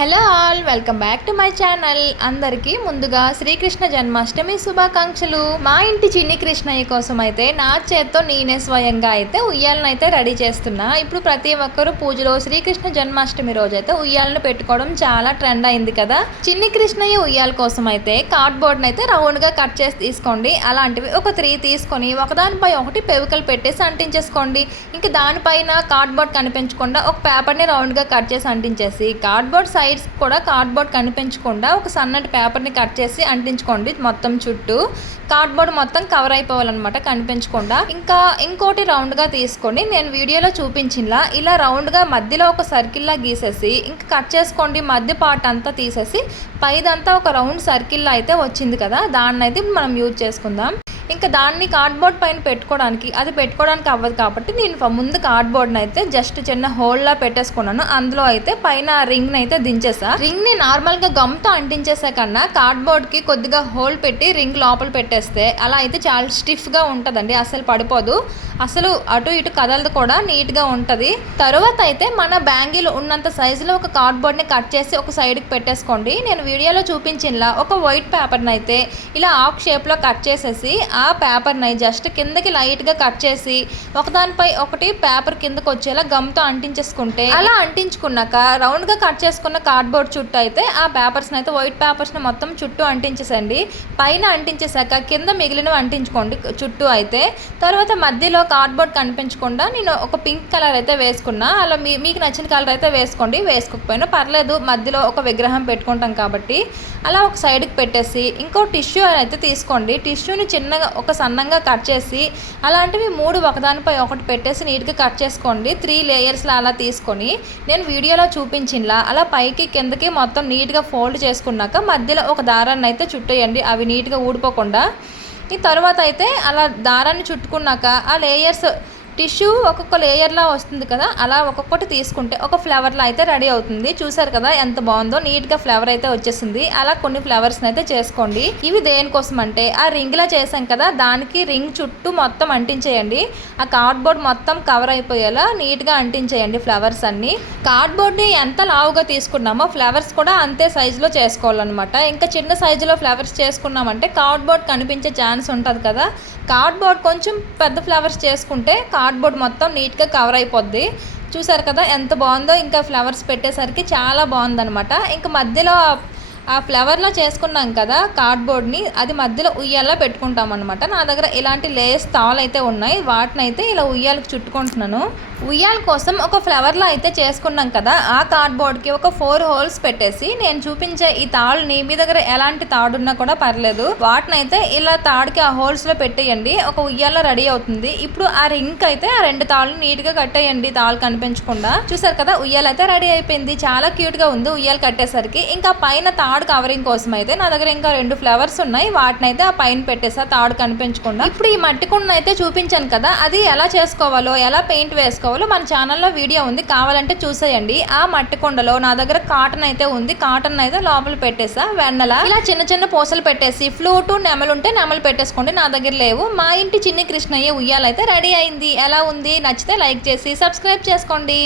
Hello all welcome back to my channel. అందరికీ ముందుగా శ్రీకృష్ణ జన్మాష్టమి శుభాకాంక్షలు. మా ఇంటి చిన్ని కృష్ణయ్య కోసం అయితే నా చేత్తో నేనే స్వయంగా అయితే ఉయ్యాలను అయితే రెడీ చేస్తున్నా. ఇప్పుడు ప్రతి ఒక్కరు పూజలో శ్రీకృష్ణ జన్మాష్టమి రోజు అయితే ఉయ్యాలను పెట్టుకోవడం చాలా ట్రెండ్ అయింది కదా. చిన్ని కృష్ణయ్య ఉయ్యాల కోసం అయితే కార్డ్బోర్డ్ని అయితే రౌండ్గా కట్ చేసి తీసుకోండి. అలాంటివి ఒక త్రీ తీసుకొని ఒకదానిపై ఒకటి పెవికలు పెట్టేసి అంటించేసుకోండి. ఇంకా దానిపైన కార్డ్బోర్డ్ కనిపించకుండా ఒక పేపర్ని రౌండ్గా కట్ చేసి అంటించేసి కార్డ్బోర్డ్ సైడ్స్ కూడా కార్డ్బోర్డ్ కనిపించకుండా ఒక సన్నటి పేపర్ని కట్ చేసి అంటించుకోండి మొత్తం చుట్టూ. కార్డ్బోర్డ్ మొత్తం కవర్ అయిపోవాలన్నమాట కనిపించకుండా. ఇంకా ఇంకోటి రౌండ్గా తీసుకొని నేను వీడియోలో చూపించినలా ఇలా రౌండ్గా మధ్యలో ఒక సర్కిల్లా గీసేసి ఇంకా కట్ చేసుకోండి మధ్య పార్ట్ అంతా తీసేసి పైదంతా ఒక రౌండ్ సర్కిల్లా అయితే వచ్చింది కదా? దాన్ని అయితే మనం యూజ్ చేసుకుందాం. ఇంకా దాన్ని కార్డ్బోర్డ్ పైన పెట్టుకోవడానికి అది పెట్టుకోవడానికి అవ్వదు కాబట్టి నేను ముందు కార్డ్బోర్డ్ని అయితే జస్ట్ చిన్న హోల్లా పెట్టేసుకున్నాను. అందులో అయితే పైన రింగ్ని అయితే దించేసా. రింగ్ని నార్మల్గా గమ్తో అంటించేసా కన్నా కార్డ్బోర్డ్కి కొద్దిగా హోల్ పెట్టి రింగ్ లోపల పెట్టేస్తే అలా అయితే చాలా స్టిఫ్గా ఉంటుందండి. అసలు పడిపోదు. అసలు అటు ఇటు కదలదు కూడా నీట్గా ఉంటుంది. తరువాత అయితే మన బ్యాంగిల్ ఉన్నంత సైజులో ఒక కార్డ్బోర్డ్ని కట్ చేసి ఒక సైడ్కి పెట్టేసుకోండి. నేను వీడియోలో చూపించినలా ఒక వైట్ పేపర్ని అయితే ఇలా ఆక్ షేప్లో కట్ చేసేసి ఆ ఆ పేపర్ని జస్ట్ కిందకి లైట్గా కట్ చేసి ఒకదానిపై ఒకటి పేపర్ కిందకి వచ్చేలా గమ్తో అంటించేసుకుంటే అలా అంటించుకున్నాక రౌండ్గా కట్ చేసుకున్న కార్డ్బోర్డ్ చుట్టూ అయితే ఆ పేపర్స్ని అయితే వైట్ పేపర్స్ని మొత్తం చుట్టూ అంటించేసండి. పైన అంటించేసాక కింద మిగిలినవి అంటించుకోండి. చుట్టూ అయితే తర్వాత మధ్యలో కార్డ్బోర్డ్ కనిపించకుండా నేను ఒక పింక్ కలర్ అయితే వేసుకున్నా. అలా మీ మీకు నచ్చిన కలర్ అయితే వేసుకోండి. వేసుకోకపోయినా పర్లేదు. మధ్యలో ఒక విగ్రహం పెట్టుకుంటాం కాబట్టి అలా ఒక సైడ్కి పెట్టేసి ఇంకో టిష్యూ అయితే తీసుకోండి. టిష్యూని చిన్నగా ఒక సన్నంగా కట్ చేసి అలాంటివి మూడు ఒకదానిపై ఒకటి పెట్టేసి నీట్గా కట్ చేసుకోండి. త్రీ లేయర్స్లో అలా తీసుకొని నేను వీడియోలో చూపించినలా అలా పైకి కిందకి మొత్తం నీట్గా ఫోల్డ్ చేసుకున్నాక మధ్యలో ఒక దారాన్ని అయితే చుట్టేయండి. అవి నీట్గా ఊడిపోకుండా. ఈ తర్వాత అయితే అలా దారాన్ని చుట్టుకున్నాక ఆ లేయర్స్ టిష్యూ ఒక్కొక్క లేయర్లా వస్తుంది కదా అలా ఒక్కొక్కటి తీసుకుంటే ఒక ఫ్లవర్లా అయితే రెడీ అవుతుంది. చూసారు కదా ఎంత బాగుందో నీట్గా ఫ్లవర్ అయితే వచ్చేసింది. అలా కొన్ని ఫ్లవర్స్ని అయితే చేసుకోండి. ఇవి దేనికోసం అంటే ఆ రింగ్లా చేసాం కదా దానికి రింగ్ చుట్టూ మొత్తం అంటించేయండి. ఆ కార్డ్బోర్డ్ మొత్తం కవర్ అయిపోయేలా నీట్గా అంటించేయండి ఫ్లవర్స్ అన్ని. కార్డ్బోర్డ్ని ఎంత లావుగా తీసుకున్నామో ఫ్లవర్స్ కూడా అంతే సైజులో చేసుకోవాలన్నమాట. ఇంకా చిన్న సైజులో ఫ్లవర్స్ చేసుకున్నామంటే కార్డ్బోర్డ్ కనిపించే ఛాన్స్ ఉంటుంది కదా. కార్డ్బోర్డ్ కొంచెం పెద్ద ఫ్లవర్స్ చేసుకుంటే కార్డ్బోర్డ్ మొత్తం నీట్గా కవర్ అయిపోద్ది. చూసారు కదా ఎంత బాగుందో ఇంకా ఫ్లవర్స్ పెట్టేసరికి చాలా బాగుందనమాట ఇంకా మధ్యలో ఆ ఫ్లవర్లో చేసుకున్నాం కదా కార్డ్బోర్డ్ని అది మధ్యలో ఉయ్యాల పెట్టుకుంటాం అనమాట నా దగ్గర ఇలాంటి లేయర్స్ తాళ్ళు అయితే ఉన్నాయి. వాటిని అయితే ఇలా ఉయ్యాలకు చుట్టుకుంటున్నాను. ఉయ్యాల కోసం ఒక ఫ్లవర్లో అయితే చేసుకున్నాం కదా ఆ కార్డ్బోర్డ్కి ఒక ఫోర్ హోల్స్ పెట్టేసి నేను చూపించే ఈ తాళ్ళని మీ దగ్గర ఎలాంటి తాడున్నా కూడా పర్లేదు. వాటిని అయితే ఇలా తాడుకి ఆ హోల్స్లో పెట్టేయండి. ఒక ఉయ్యాల రెడీ అవుతుంది. ఇప్పుడు ఆ రింగ్ అయితే ఆ రెండు తాళ్ళు నీట్గా కట్టేయండి తాళ్ళు కనిపించకుండా. చూసారు కదా ఉయ్యాల అయితే రెడీ అయిపోయింది. చాలా క్యూట్గా ఉంది ఉయ్యాలు కట్టేసరికి. ఇంకా పైన తాడు కవరింగ్ కోసం అయితే నా దగ్గర ఇంకా రెండు ఫ్లవర్స్ ఉన్నాయి. వాటిని అయితే ఆ పైన పెట్టేసా తాడు కనిపించకుండా. ఇప్పుడు ఈ మట్టి కుండను అయితే చూపించాను కదా అది ఎలా చేసుకోవాలో ఎలా పెయింట్ వేసుకోవాలో మన ఛానల్లో వీడియో ఉంది. కావాలంటే చూసేయండి. ఆ మట్టి కుండలో నా దగ్గర కాటన్ అయితే ఉంది. కాటన్ అయితే లోపల పెట్టేసా వెన్నెల. ఇలా చిన్న చిన్న పూసలు పెట్టేసి ఫ్లూటు నెమలు ఉంటే నెమలు పెట్టేసుకోండి నా దగ్గర లేవు. మా ఇంటి చిన్ని కృష్ణయ్య ఉయ్యాలైతే రెడీ అయింది. ఎలా ఉంది? నచ్చితే లైక్ చేసి సబ్స్క్రైబ్ చేసుకోండి.